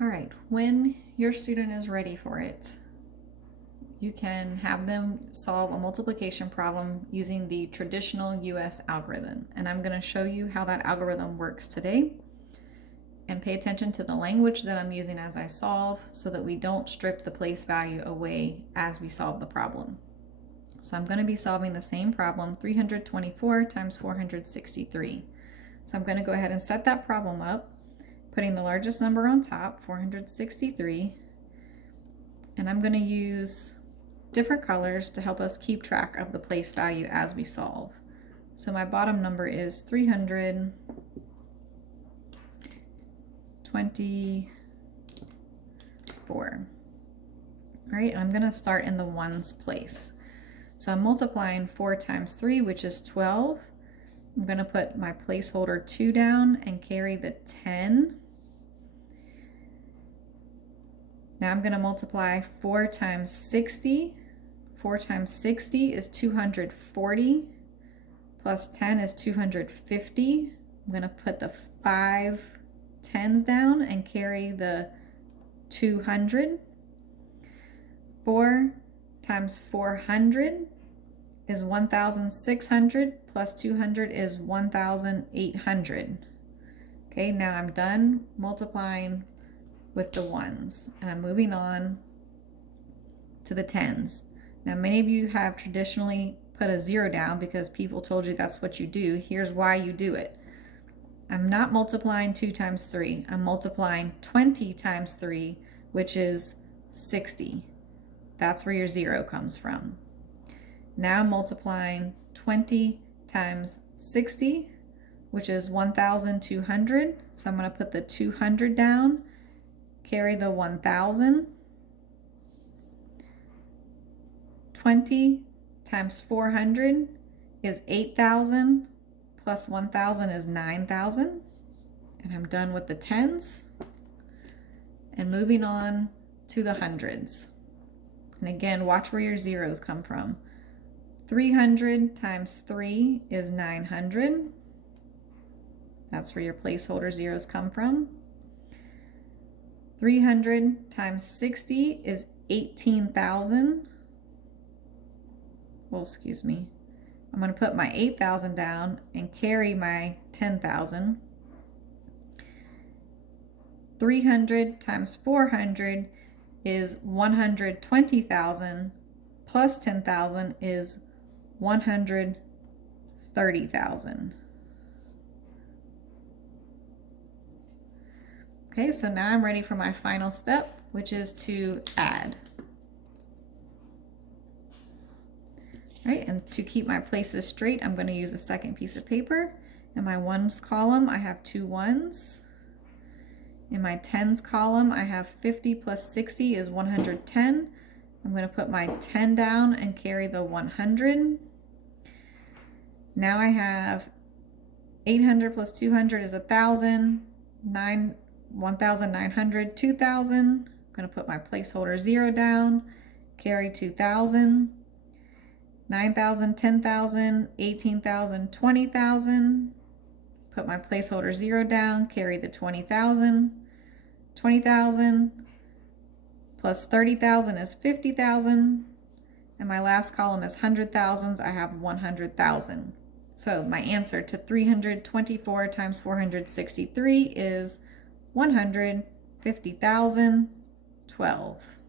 All right, when your student is ready for it, you can have them solve a multiplication problem using the traditional US algorithm. And I'm going to show you how that algorithm works today. And pay attention to the language that I'm using as I solve so that we don't strip the place value away as we solve the problem. So I'm going to be solving the same problem, 324 times 463. So I'm going to go ahead and set that problem up, putting the largest number on top, 463, and I'm going to use different colors to help us keep track of the place value as we solve. So my bottom number is 324. All right, I'm going to start in the ones place. So I'm multiplying 4 times 3, which is 12. I'm going to put my placeholder 2 down and carry the 10. Now I'm going to multiply 4 times 60. 4 times 60 is 240, plus 10 is 250. I'm going to put the 5 tens down and carry the 200. 4 times 400 is 1,600, plus 200 is 1,800. Okay, now I'm done multiplying with the ones, and I'm moving on to the tens. Now, many of you have traditionally put a 0 down because people told you that's what you do. Here's why you do it. I'm not multiplying 2 times 3. I'm multiplying 20 times 3, which is 60. That's where your 0 comes from. Now I'm multiplying 20 times 60, which is 1,200. So I'm going to put the 200 down, carry the 1,000. 20 times 400 is 8,000, plus 1,000 is 9,000. And I'm done with the tens. And moving on to the hundreds. And again, watch where your zeros come from. 300 times 3 is 900. That's where your placeholder zeros come from. 300 times 60 is 18,000. Well, excuse me. I'm going to put my 8,000 down and carry my 10,000. 300 times 400 is 120,000, plus 10,000 is 130,000. Okay, so now I'm ready for my final step, which is to add. All right, and to keep my places straight, I'm going to use a second piece of paper. In my ones column, I have 2 ones. In my tens column, I have 50 plus 60 is 110. I'm going to put my 10 down and carry the 100. Now I have 800 plus 200 is 1,000. 1,900, 2,000. I'm going to put my placeholder 0 down, carry 2,000. 9,000, 10,000, 18,000, 20,000. Put my placeholder 0 down, carry the 20,000. 20,000 plus 30,000 is 50,000. And my last column is 100,000s. I have 100,000. So my answer to 324 times 463 is 150,012.